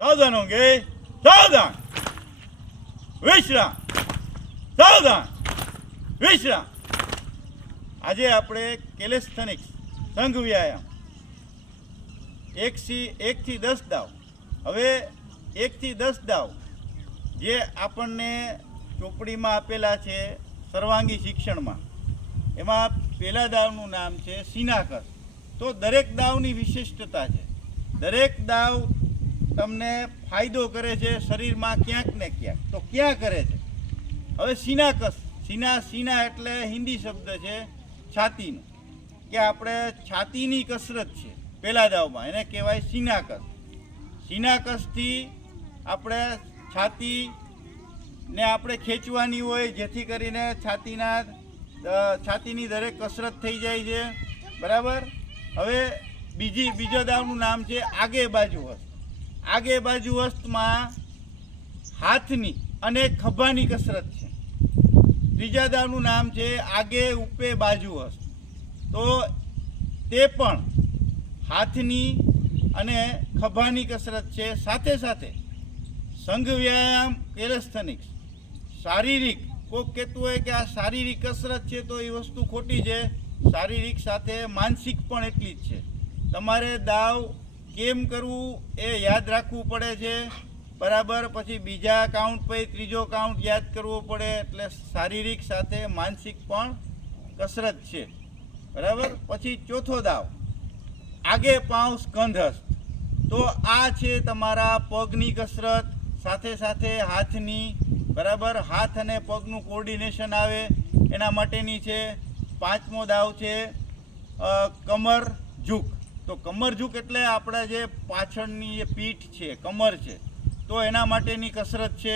સાવધાન હોંગે, સાવધાન, વિશ્રામ, સાવધાન, વિશ્રામ. આજે આપણે કેલેસ્થેનિક્સ સંઘ વ્યાયામ 1 થી 10 દાવ. હવે 1 થી 10 દાવ જે આપણને ચોપડીમાં આપેલા છે સર્વાંગી શિક્ષણમાં, એમાં પહેલા દાવનું નામ છે સિનાકસ. તો દરેક દાવની વિશિષ્ટતા છે. દરેક દાવ તમને ફાયદો કરે છે શરીરમાં ક્યાંક ને ક્યાંક. તો ક્યાં કરે છે? હવે સિનાકસ, સીના એટલે હિન્દી શબ્દ છે છાતીનું, કે આપણે છાતીની કસરત છે પહેલા દાવમાં, એને કહેવાય સિનાકસ. સિનાકસથી આપણે છાતીને આપણે ખેંચવાની હોય, જેથી કરીને છાતીની દરેક કસરત થઈ જાય છે, બરાબર. હવે બીજો દાવનું નામ છે આગે બાજુ હસ્ત. આગે બાજુ હસ્તમાં હાથની અને ખભાની કસરત છે. ત્રીજા દાવનું નામ છે આગે ઉપે બાજુ હસ્ત. તો તે પણ હાથની અને ખભાની કસરત છે. સાથે સાથે સંઘ વ્યાયામ કેલેસ્થેનિક્સ શારીરિક, કોઈક કહેતું હોય કે આ શારીરિક કસરત છે, તો એ વસ્તુ ખોટી છે. શારીરિક સાથે માનસિક પણ એટલી જ છે. તમારે દાવ કેમ કરવું એ યાદ રાખવું પડે છે, બરાબર. પછી બીજા કાઉન્ટ પછી ત્રીજો કાઉન્ટ યાદ કરવો પડે. એટલે શારીરિક સાથે માનસિક પણ કસરત છે, બરાબર. પછી ચોથો દાવ આગે પાઉં સ્કંધ હસ્ત. તો આ છે તમારા પગની કસરત, સાથે સાથે હાથની, બરાબર. હાથ અને પગનું કોર્ડિનેશન આવે એના માટેની છે. પાંચમો દાવ છે કમર ઝૂક. તો કમર ઝૂક એટલે આપણા જે પાછળની જે પીઠ છે, કમર છે, તો એના માટેની કસરત છે,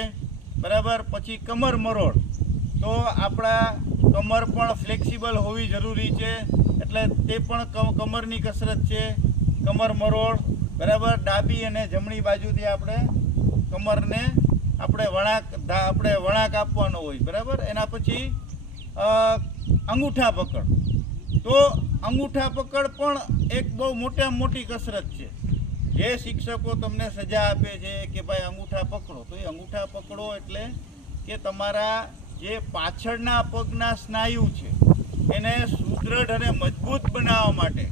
બરાબર. પછી કમર મરોડ. તો આપણા કમર પણ ફ્લેક્સિબલ હોવી જરૂરી છે, એટલે તે પણ કમરની કસરત છે. કમર મરોડ, બરાબર. ડાબી અને જમણી બાજુથી આપણે કમરને આપણે વળાંક આપવાનો હોય, બરાબર. એના પછી અંગૂઠા પકડ. તો અંગૂઠા પકડ પણ એક બહુ મોટામાં મોટી કસરત છે. જે શિક્ષકો તમને સજા આપે છે કે ભાઈ અંગૂઠા પકડો, તો એ અંગૂઠા પકડો એટલે કે તમારા જે પાછળના પગના સ્નાયુ છે એને સુદૃઢ અને મજબૂત બનાવવા માટે,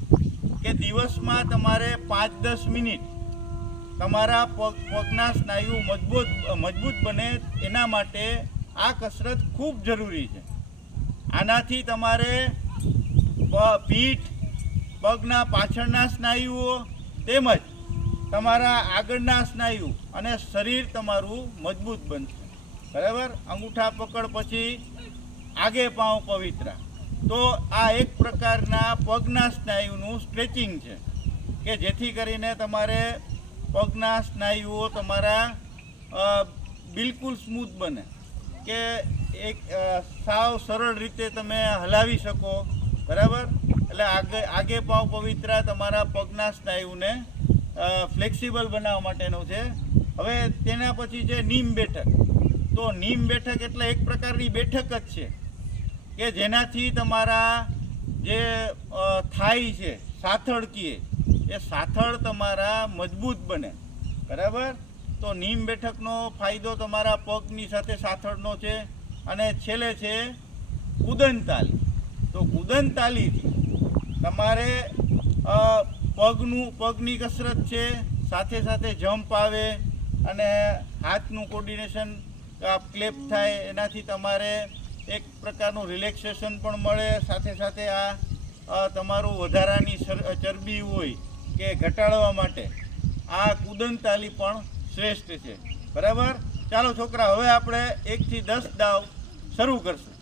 કે દિવસમાં તમારે 5-10 મિનિટ તમારા પગના સ્નાયુ મજબૂત બને, એના માટે આ કસરત ખૂબ જરૂરી છે. આનાથી તમારે પીઠ, પગના પાછળના સ્નાયુઓ તેમજ તમારા આગળના સ્નાયુ અને શરીર તમારું મજબૂત બનશે, બરાબર. અંગૂઠા પકડ પછી આગે પાઉં પવિત્રા. તો આ એક પ્રકારના પગના સ્નાયુનું સ્ટ્રેચિંગ છે, કે જેથી કરીને તમારે પગના સ્નાયુઓ તમારા બિલકુલ સ્મૂથ બને, કે એક સાવ સરળ રીતે તમે હલાવી શકો, બરાબર. એટલે આગે પાઉં પવિત્રા તમારા પગના સ્નાયુને ફ્લેક્સિબલ બનાવવા માટેનું છે. હવે તેના પછી છે નીમ બેઠક. તો નીમ બેઠક એટલે એક પ્રકારની બેઠક જ છે કે જેનાથી તમારા જે થાઈ છે, સાથળ કીએ, એ સાથળ તમારા મજબૂત બને, બરાબર. તો નીમ બેઠકનો ફાયદો તમારા પગની સાથે સાથળનો છે. અને છેલ્લે છે કુદન તાલી. તો કુદન તાલીથી તમારે પગની કસરત છે, સાથે સાથે જમ્પ આવે અને હાથનું કોર્ડિનેશન ક્લેપ થાય, એનાથી તમારે એક પ્રકારનું રિલેક્સેશન પણ મળે. સાથે સાથે આ તમારું વધારાની ચરબી હોય કે ઘટાડવા માટે આ કુદન તાલી પણ શ્રેષ્ઠ છે, બરાબર. ચાલો છોકરા, હવે આપણે 1 થી 10 દાવ શરૂ કરશું.